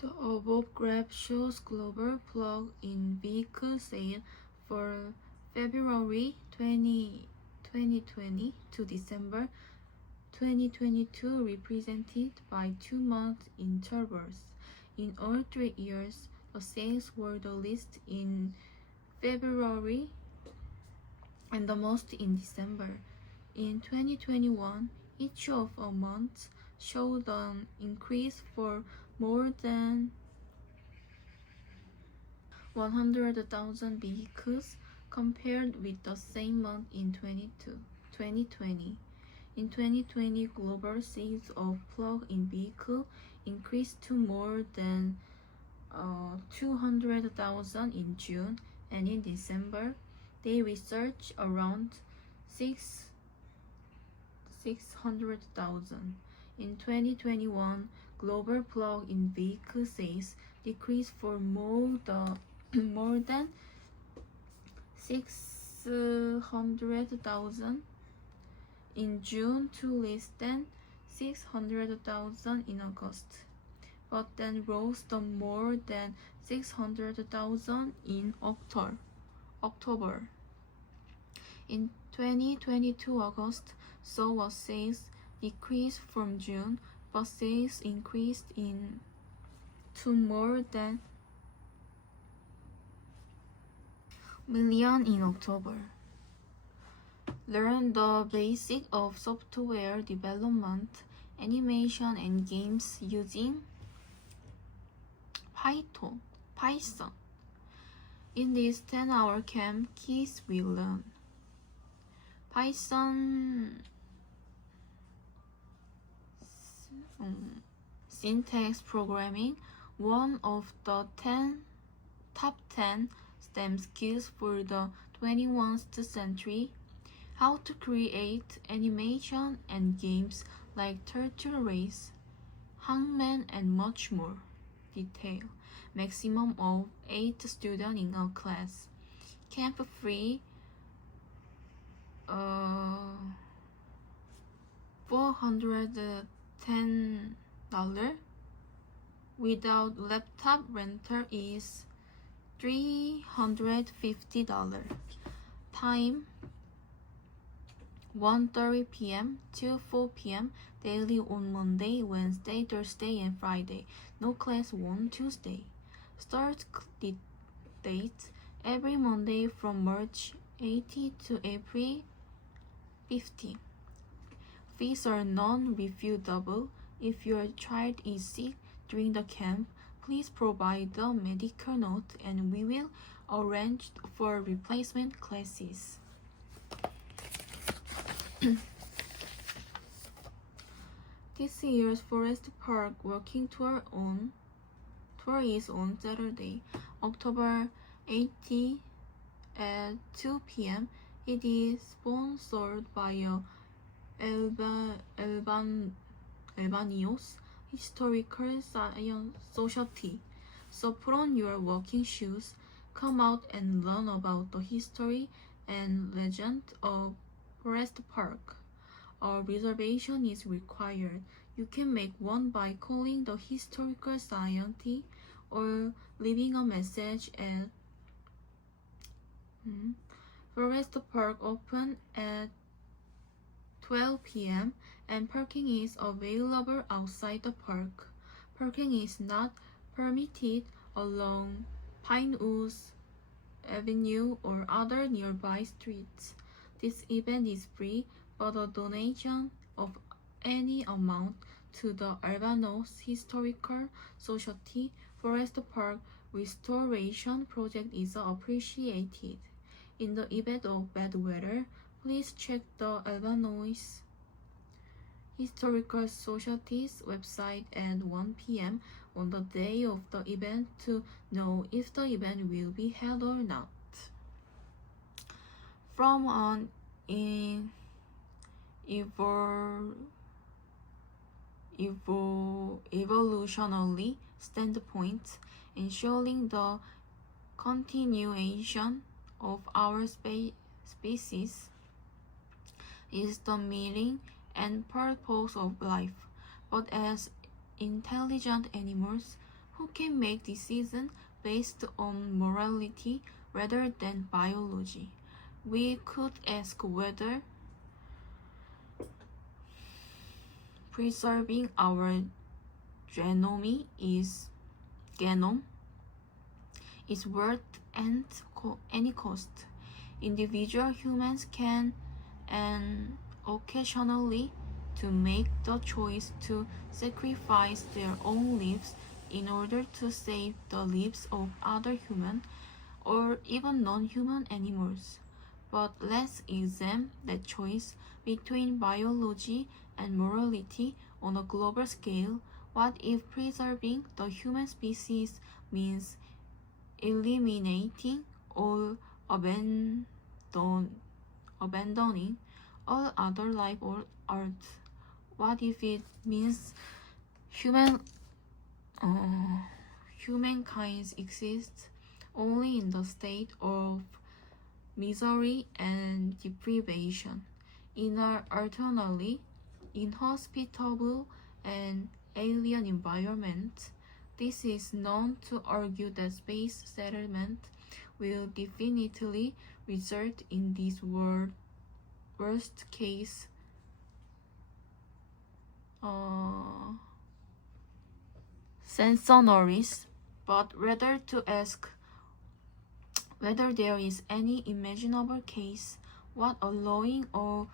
The above graph shows global plug-in vehicle sales for February 2020 to December 2022, represented by 2-month intervals. In all 3 years, the sales were the least in February and the most in December. In 2021, each of a month showed an increase for more than 100,000 vehicles compared with the same month in 2020. In 2020, global sales of plug-in vehicles increased to more than 200,000 in June, and in December, they reached around 600,000. In 2021, global plug-in vehicle sales decreased for more than 600,000 in June to less than 600,000 in August, but then rose to more than 600,000 in October. In 2022 August saw a sales decrease from June, but sales increased to more than million in October. Learn the basic of software development, animation, and games using Python. In this 10-hour camp, kids will learn Python syntax programming, one of the top 10 STEM skills for the 21st century, how to create animation and games like Turtle Race, Hangman, and much more. Detail: maximum of 8 students in a class. Camp free, $410. Without laptop, rental is $350. Time 1:30 p.m. to 4 p.m. daily on Monday, Wednesday, Thursday, and Friday. No class on Tuesday. Start date every Monday from March 18 to April 15. Fees are non-refundable. If your child is sick during the camp, please provide the medical note and we will arrange for replacement classes. This year's Forest Park walking tour is on Saturday, October 18 at 2 p.m. It is sponsored by Albanios Historical Science Society. So put on your walking shoes, come out and learn about the history and legend of Forest Park. A reservation is required. You can make one by calling the Historical Society or leaving a message at Forest Park open at 12 p.m. and parking is available outside the park. Parking is not permitted along Pinewoods Avenue or other nearby streets. This event is free, but a donation of any amount to the Albanos Historical Society Forest Park Restoration Project is appreciated. In the event of bad weather, please check the Albanos Historical Society's website at 1 p.m. on the day of the event to know if the event will be held or not. From an evolutionary standpoint, ensuring the continuation of our species is the meaning and purpose of life. But as intelligent animals who can make decisions based on morality rather than biology. We could ask whether preserving our genome is worth any cost. Individual humans can and occasionally to make the choice to sacrifice their own lives in order to save the lives of other human or even non-human animals. But let's examine that choice between biology and morality on a global scale. What if preserving the human species means eliminating all abandoning all other life on earth? What if it means humankind exists only in the state of misery and deprivation, in an eternally inhospitable and alien environment? This is known to argue that space settlement will definitely result in this worst case scenarios, but rather to ask whether there is any imaginable case what allowing or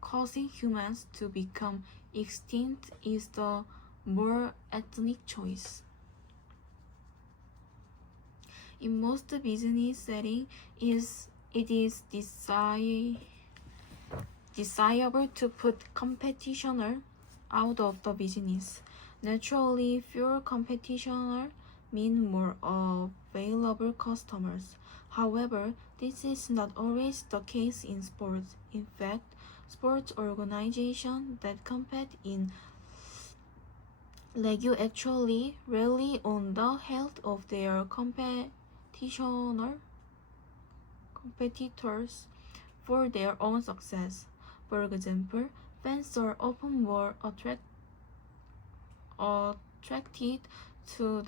causing humans to become extinct is the more ethnic choice. In most business settings, it is desirable to put competitioner out of the business. Naturally, fewer competitioner mean more available customers. However, this is not always the case in sports. In fact, sports organizations that compete in league actually rely on the health of their competitors for their own success. For example, fans are often more attracted to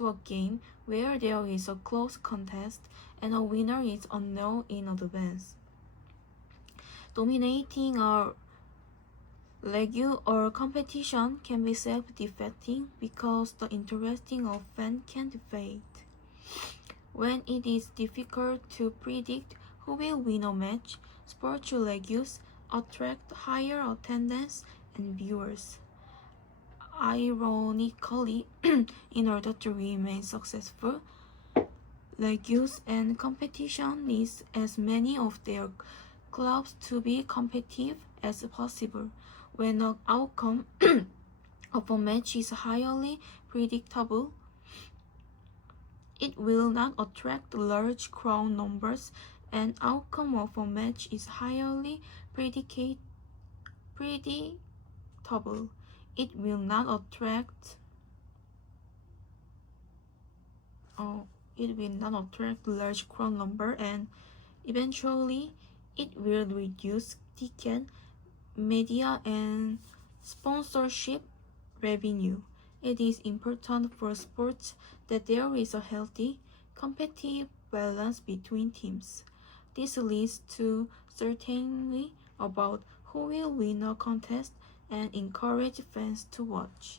a game where there is a close contest and a winner is unknown in advance. Dominating a league or competition can be self-defeating because the interest of fans can fade. When it is difficult to predict who will win a match, sports leagues attract higher attendance and viewers. Ironically, in order to remain successful, leagues and competition need as many of their clubs to be competitive as possible. When the outcome of a match is highly predictable, it will not attract large crowd numbers. An outcome of a match is highly predictable. It will not attract large crowd number, and eventually it will reduce ticket, media, and sponsorship revenue. It is important for sports that there is a healthy, competitive balance between teams. This leads to certainty about who will win a contest and encourage fans to watch.